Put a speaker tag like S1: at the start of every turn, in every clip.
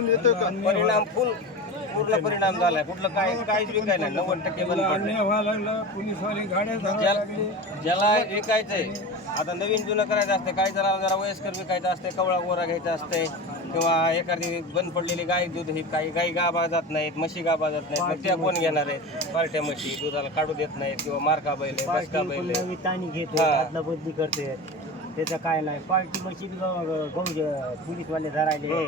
S1: दिसून येतोय का?
S2: परिणाम फुल पूर्ण परिणाम झालाय. कुठलं काय काहीच विकाय नाही. नव्वद टक्के बंद
S3: पोलीसवाले गाड्या
S2: ज्याला विकायचंय. आता नवीन जुनं करायचं असते काही जणांना जरा वयस्कर विकायचं असते कवळा गोरा घ्यायचा असते किंवा एखादी बंद पडलेली गाय दूध ही काही गाई गाबा जात नाहीत म्हशी गाबा जात नाहीत. मग त्या कोण घेणार आहे पार्ट्या म्हशी दुधाला काढू देत नाहीत किंवा मार्का बैल आहे, बसका बैल आहे.
S4: त्याचं काय नाही. पार्टी मशीन गौ पोलीसवाले धरायले.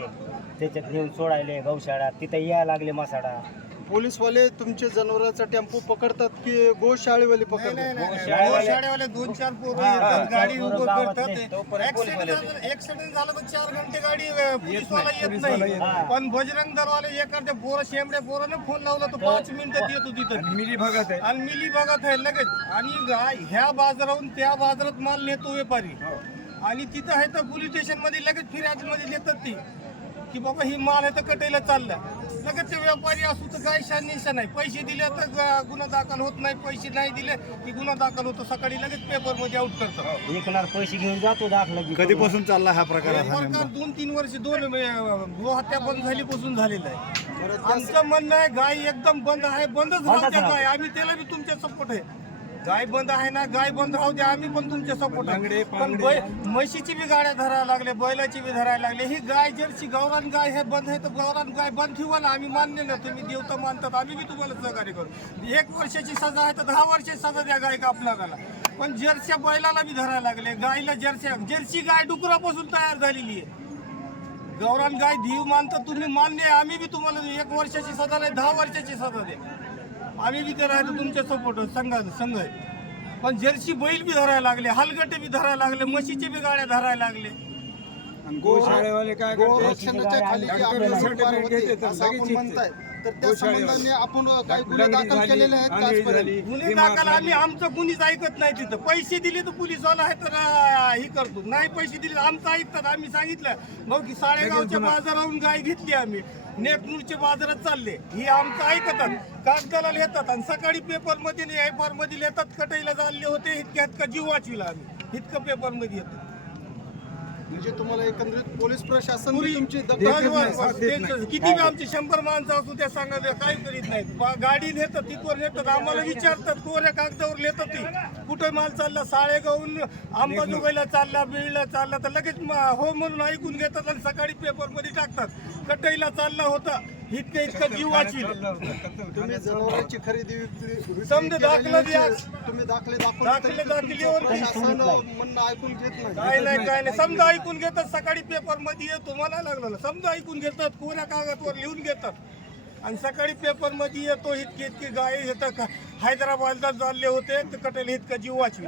S4: त्याच्यात नेऊन सोडायले गौशाळा तिथं यायला लागले मसाडा.
S1: पोलीसवाले तुमचे जनावरांचा टेम्पो पकडतात की गोशाळेवाले पकडतात?
S5: शाळेवाले दोन चार पोरं
S4: हा,
S5: येतात
S4: चार
S5: गाडी उभं. करतात. ऍक्सिडेंट झालं तर चार घंटे गाडी पोलीसवाला येत नाही. पण बजरंग दरवाले एखाद्या पोरं शेंबड्या पोरानं फोन लावला तर पाच मिनिटात येतो तिथं.
S3: मिली भागात आहे.
S5: आणि मिली बघत आहे लगेच. आणि ह्या बाजाराहून त्या बाजारात माल नेतो व्यापारी. आणि तिथं आहे तर पोलीस स्टेशनमध्ये लगेच फिर्यादमध्ये नेतात ती. की बाबा ही माल आहे तर कटायला चालला. लगेच ते व्यापारी असू तर काय शान निशा नाही. पैसे दिले तर गुन्हा दाखल होत नाही. पैसे नाही दिले की गुन्हा दाखल होतो. सकाळी लगेच पेपरमध्ये आउट करतात
S4: विकणार पैसे घेऊन जातो दाखला
S6: कधीपासून चालला हा प्रकार
S5: हे प्रकार दोन तीन वर्ष दोन गोहत्या बंद झालीपासून झालेला आहे. आमचं म्हणणं आहे गाय एकदम बंद आहे. बंदच राहू द्या गाय. आम्ही त्याला बी तुमच्या सपोर्ट आहे. गाय बंद आहे ना गाय बंद राहू द्या आम्ही पण तुमच्या सपोर्ट पण म्हशीची बी गाड्या धरायला लागले बैलाची बी धरायला लागले. ही गाय जर्सी गौरान गाय हे बंद आहे तर गौरान गाय बंद ठेवा ना आम्ही मान्य ना तुम्ही देवता मानतात आम्ही बी तुम्हाला सहकार्य करू. एक वर्षाची सजा आहे तर दहा वर्षाची सजा द्या गाय कापला पण जर्सी बैलाला बी धरायला लागले गायला जर्सी जर्सी गाय डुकरापासून तयार झालेली आहे. गौरान गाय धीव मानता तुम्ही मान्य आहे आम्ही बी तुम्हाला एक वर्षाची सजा नाही दहा वर्षाची सजा दे आम्ही बी करायचं तुमच्या सपोर्ट संघ संघ. आहे पण जर्सी बैल बी धरायला लागले हलगटे बी धरायला लागले म्हशीचे बी गाड्या धरायला लागले.
S3: आणि गोशाळेवाले काय करते
S1: गोरक्षणाच्या खाली जी आपली
S3: डॉक्टर
S1: सरकार
S3: सर्टिफिकेट
S1: होती,
S3: घेतात,
S1: असं
S3: लगेच
S1: आपण
S3: येते.
S1: म्हणताय. तर त्या
S3: गोशाळेवाले.
S1: संबंधाने आपण काही गुन्हे
S3: लंगडी
S1: दाखल
S3: झाली,
S1: केलेले आहेत
S3: आंधळी
S1: आजपर्यंत?
S3: झाली,
S5: गुन्हे
S3: दिमाग
S5: दाखल
S3: झाली.
S5: आम्ही आमचं कुणीच ऐकत नाही तिथं. पैसे दिले तर पोलीसवाला आहे तर अं, हे करतो. नाही पैसे दिले तर आमचं ऐकतात. आम्ही सांगितलं मग की साडेगावच्या बाजाराहून गाय घेतली आम्ही. नेपनूरचे बाजारात चालले. ही आमचं ऐकतात. कागदाला येतात आणि सकाळी पेपरमध्ये एफ आरमध्ये लिहितात कटाईला चालले होते. इतक्या इतका जीव वाचविला आम्ही? इतकं पेपरमध्ये येतं.
S1: म्हणजे तुम्हाला एकंदरीत पोलीस प्रशासन
S5: पुरी-
S1: तुमची दखल घेत
S5: किती बी आमचे शंभर माणसं असू त्या सांगत काही करीत नाहीत. गाडी नेतात तिथवर नेतात. आम्हाला विचारतात कोऱ्या कागदावर नेतात ती. कुठं माल चालला साळेगावून अंबाजोगाईला चालला बीडला चालला तर लगेच हो म्हणून ऐकून घेतात आणि सकाळी पेपरमध्ये टाकतात. कटईला चालला होता. इतकं इतकं जीव वाचविल
S1: तुम्ही जनावरांची खरेदी विक्री-
S5: समजा दाखलं द्या.
S1: तुम्ही दाखले
S5: दाखले दाखल्यावर
S1: प्रशासन म्हणणं ऐकून घेत नाही.
S5: काय नाही काय नाही. समजा ऐकून घेतात सकाळी पेपरमध्ये येतो मला लागलं ना. समजा ऐकून घेतात कोऱ्या कागदवर लिहून घेतात. आणि सकाळी पेपरमध्ये येतो इतके इतके गाय येतं का हैदराबादला चालले होते तर कटेल इतका जीव वाचवी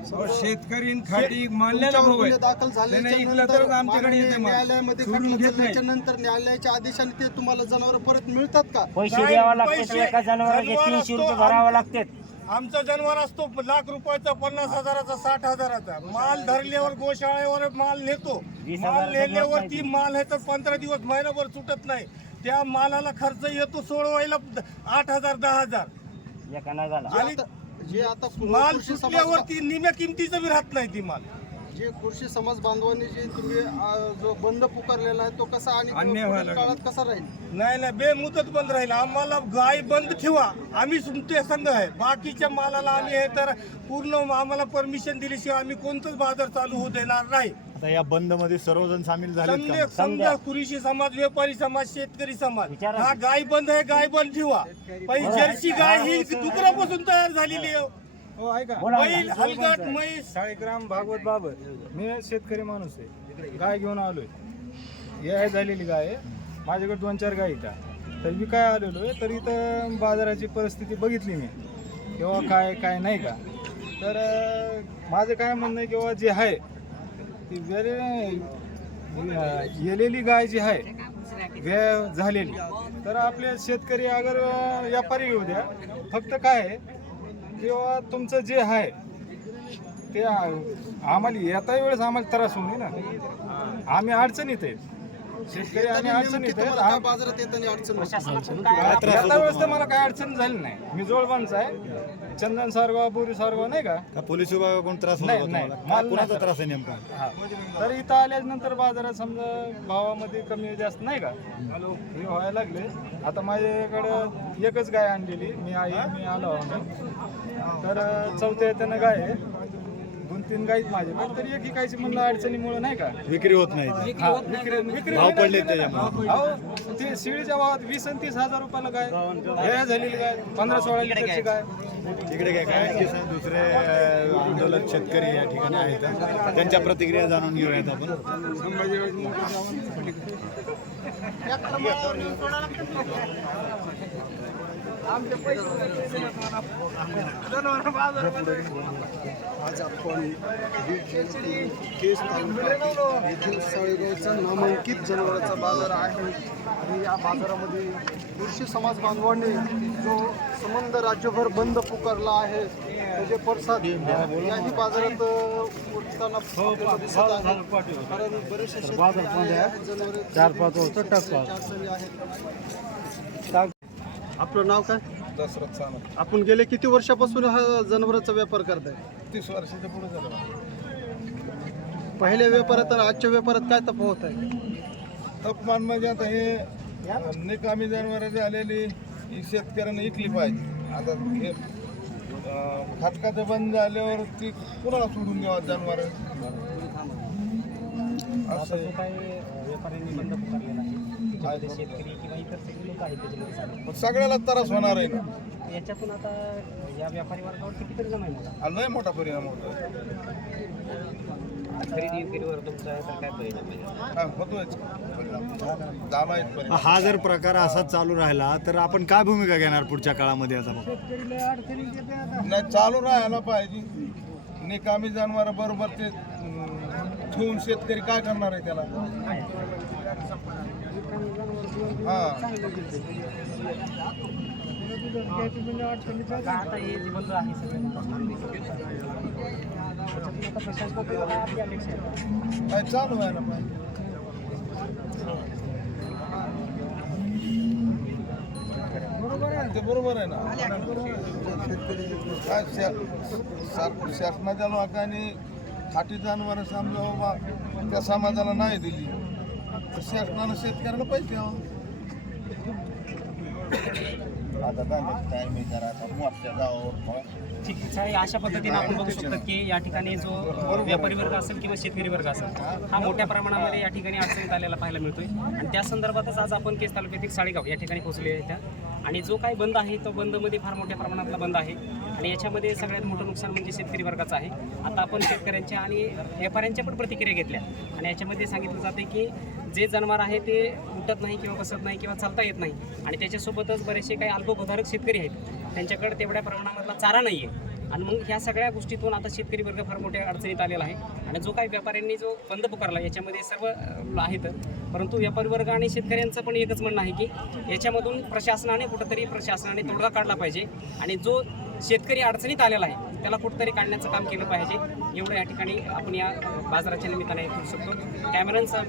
S3: खाटी मानलेला भाऊ आहे
S1: दाखल
S3: त्याने
S1: झाल्याच्या
S3: ऐकलं
S1: नंतर
S3: तरच आमच्याकडे येते.
S1: न्यायालयामध्ये खटला. चालल्याच्या नंतर न्यायालयाच्या आदेशाने ते तुम्हाला जनावर परत मिळतात का?
S4: पैसे द्यावा लागते
S5: पैसे?
S4: एका जनावराचे
S5: जनावर
S4: तीनशे रुपये भरावे लागतात
S5: आमचा जनावर असतो लाख रुपयाचा पन्नास हजाराचा साठ हजाराचा. माल धरल्यावर गोशाळेवर माल नेतो. माल नेल्यावर ती माल आहे तर पंधरा दिवस महिनाभर सुटत नाही. त्या मालाला खर्च येतो सोडवायला आठ हजार दहा हजार. आणि
S1: जे आता
S5: माल
S1: कृषी समाज
S5: सुटल्यावर ती निम्या किमतीचं बी राहत नाही ती माल.
S1: जे कृषी समाज बांधवांनी जे तुम्ही आ, जो बंद पुकारलेला आहे तो कसा आणि
S3: अन्याय
S1: पुढील
S3: व्हायला
S1: काळात कसा राहील?
S5: नाही नाही बेमुदत बंद राहील. आम्हाला गाय बंद ठेवा. आम्ही तुमचे संघ आहे. बाकीच्या मालाला आम्ही हे तर पूर्ण आम्हाला परमिशन दिल्याशिवाय आम्ही कोणतंच बाजार चालू होऊ देणार नाही.
S6: आता या बंदमध्ये सर्वजण सामील झालेत
S5: समजे
S6: का
S5: समजा कृषी समाज व्यापारी समाज शेतकरी समाज.
S4: विचारा.
S5: हा गाय बंद आहे गाय बंद ठेवा. पण जर्सी गाय ही डुकरापासून तयार झालेली आहे.
S3: हो ऐका.
S4: बोला
S5: बैल
S4: ना.
S5: हलगट म्हैस.
S3: शाळेग्राम भागवत बाबर. मी शेतकरी माणूस आहे. गाय घेऊन आलोय. हे आहे झालेली गाय आहे. माझ्याकडे दोन चार गाय त्या तर मी काय आलेलो आहे तर इथं बाजाराची परिस्थिती बघितली मी. किंवा काय काय नाही का? तर अं, माझं काय म्हणणं आहे किंवा जे आहे ती वेळे येलेली गाय जी आहे वे झालेली. तर आपले शेतकरी अगर व्यापारी घेऊ द्या. फक्त काय आहे किंवा तुमचं जे आहे ते आम्हाला येता वेळेस आम्हाला त्रास होऊ नये ना. आम्ही अडचणीत आहे. शेतकरी आणि
S1: येताना
S3: अडचण
S1: नेमकी
S3: येते.
S1: तुम्हाला काय बाजारात येताना अडचण
S3: तर मला काय अडचण झाली नाही. मी जोडबांचा आहे. चंदन सारगाव बोरी सारगाव नाही का?
S6: का पोलीस विभागाकडून त्रास होतो
S3: नाही,
S6: कुणाचा त्रास आहे नेमका.
S3: तर इथं आल्यानंतर बाजारात समजा भावामध्ये कमी जास्त नाही का? हे व्हायला लागले. आता माझ्याकडं एकच गाय आणलेली. मी आहे मी आलो तर चौथ्या येताना गाय आहे. तीन गायीत माझ्याकडे तर एक गायची म्हणलं अडचणीमुळे नाही का?
S6: विक्री होत नाही. इथे.
S3: हा, विक्री विक्री
S6: भाव पडले त्याच्यामुळे.
S3: अहो ते शिडीच्या भावात वीस आणि तीस हजार रुपयाला गाय. हे झालेली गाय. पंधरा सोळा लिटरची गाय.
S6: इकडे काय काय किसान दुसरे अं, आंदोलक शेतकरी या ठिकाणी आहेत. त्यांच्या प्रतिक्रिया जाणून घेऊयात आपण.
S1: आज आपण बीड जिल्ह्यातील केज तालुका येथील साळेगावचा नामांकित जनावरांचा बाजार आहे. आणि या बाजारामध्ये कृषी समाज बांधवांनी जो संबंध राज्यभर बंद पुकारला आहे त्याचे पडसाद याही बाजारात अ, उठताना आपल्याला दिसत आहे. कारण बरेचसे जनावरे चार पाच आहेत. आपलं नाव काय?
S3: दसरथ सामंत
S1: आपण गेले किती वर्षापासून हा जनावरांचा व्यापार करताय?
S3: तीस वर्षाच्या पुढे झालं
S1: पहिल्या व्यापारात आणि आजच्या व्यापारात काय तफावत आहे?
S3: तापमान म्हणजे आता हे निकामी जनावरं आलेली ही शेतकऱ्यांना इकली पाहिजे. आता हे अं, खतखतं बंद झाल्यावर ती कुणाला सोडून द्यावा जनावर? असं आहे.
S4: काही व्यापाऱ्यांनी बंद पुकारलेला आहे. त्याच्यामध्ये शेतकरी किंवा इतर सगळे लोक आहेत त्याच्यामध्ये सामील.
S3: मग सगळ्याला त्रास होणार आहे ना.
S4: याच्यातून आता या व्यापारी वर्गावर किती परिणाम आहे मला?
S3: हा लय मोठा परिणाम होतो
S4: खरेदी विक्रीवर तुमचा तर काय परिणाम आहे?
S3: हा होतोयच परिणाम. झाला आहे परिणाम.
S6: हा जर प्रकार असाच चालू राहिला तर आपण काय भूमिका घेणार पुढच्या काळामध्ये याचा
S3: नाही चालू राहायला पाहिजे. निकामी जनावर बरोबर ते अं, ठेवून शेतकरी काय करणार आहे त्याला?
S4: चालू आहे ना काय आहे
S3: ते बरोबर आहे ना. काय शा- शा- शासनाच्या लोकांनी खाटी जनावरं समजा बाबा त्या समाजाला नाही दिली. शासनानं शेतकऱ्याला पैसे द्यावं. आता काय मी जरा मोठ्या गावावर
S4: ठीक आहे अशा पद्धतीने आपण बघू शकतो की या ठिकाणी जो व्यापारी वर्ग असेल किंवा शेतकरी वर्ग असेल हा मोठ्या प्रमाणामध्ये या ठिकाणी अडचणीत आलेला पाहायला मिळतोय. आणि त्या संदर्भातच आज आपण केस तालुक्यातील साडेगाव या ठिकाणी पोहोचले आहे त्या. आणि जो काही बंद आहे तो बंदमध्ये फार मोठ्या प्रमाणातला बंद आहे. आणि याच्यामध्ये सगळ्यात मोठं नुकसान म्हणजे शेतकरी वर्गाचं आहे. आता आपण शेतकऱ्यांच्या आणि व्यापाऱ्यांच्या पण प्रतिक्रिया घेतल्या. आणि याच्यामध्ये सांगितलं जाते की जे जनावर आहे ते उठत नाही किंवा बसत नाही किंवा चालता येत नाही. आणि त्याच्यासोबतच बरेचसे काही अल्पभूधारक शेतकरी आहेत. त्यांच्याकडे तेवढ्या प्रमाणामधला चारा नाही आहे आणि मग ह्या सगळ्या गोष्टीतून आता शेतकरी वर्ग फार मोठ्या अडचणीत आलेला आहे. आणि जो काही व्यापाऱ्यांनी जो बंद पुकारला याच्यामध्ये सर्व आहेत. परंतु व्यापारी वर्ग आणि शेतकऱ्यांचं पण एकच म्हणणं आहे की याच्यामधून प्रशासनाने कुठंतरी प्रशासनाने तोडगा काढला पाहिजे. आणि जो शेतकरी अडचणीत आलेला आहे त्याला कुठंतरी काढण्याचं काम केलं पाहिजे. एवढं या ठिकाणी आपण या बाजाराच्या निमित्ताने करू शकतो. कॅमेरांसह मी